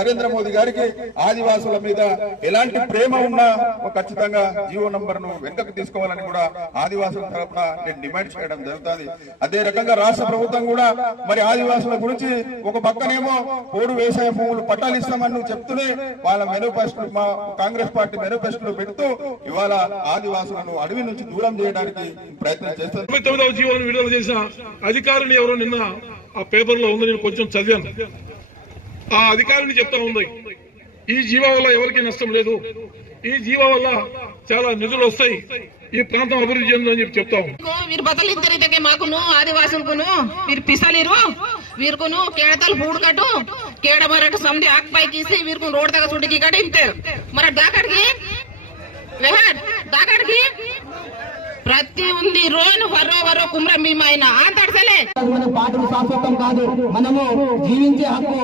నరేంద్ర మోదీ గారికి ఆదివాసుల మీద ఎలాంటి ప్రేమ ఉన్నా ఖచ్చితంగా జీవో నంబర్ ను వెనుకకు తీసుకోవాలని కూడా ఆదివాసుల తరఫున నేను డిమాండ్ చేయడం జరుగుతుంది. అదే రకంగా రాష్ట్ర ప్రభుత్వం కూడా మరి ఆదివాసుల గురించి ఒక పక్కనేమో పోడు వ్యవసాయ భూములు పట్టాలు ఇస్తామని చెప్తూనే వాళ్ళ మేనిఫెస్టోలు మా కాంగ్రెస్ పార్టీ మేనిఫెస్టోలు పెడుతూ ఇవాళ ఆదివాసులను అడవి నుంచి దూరం చేయడానికి ప్రయత్నం చేస్తారు. 99వ జీవోను విడుదల చేసిన అధికారిని ఎవరో నిన్న ఆ పేపర్ లో ఉంది, నేను కొంచెం చదివాను. ఆ అధికారిని చెప్తా ఉంది, ఈ జీవో వల్ల ఎవరికి నష్టం లేదు, ఈ జీవో వల్ల చాలా నిధులు వస్తాయి, ఈ ప్రాంతం అభివృద్ధి చెందని చెప్పి చెప్తాము. వీరు బతలిద్దరికే మాకును ఆదివాసులకును వీరు పిసలిరు వీరుకును కేడతలు పూడు కట్టు కేడ మరట సంధి ఆక్పైకి వీరుకు రోడ్ దగ్గర చుట్టుకి కట్ట ఇంటారు మరి దాకడికి దాకడికి ప్రతి ఉంది రోను వరో కుమ్రం భీమైనా ఆంతడసలే మన పాటలు శాశ్వతం కాదు, మనము జీవించే హక్కు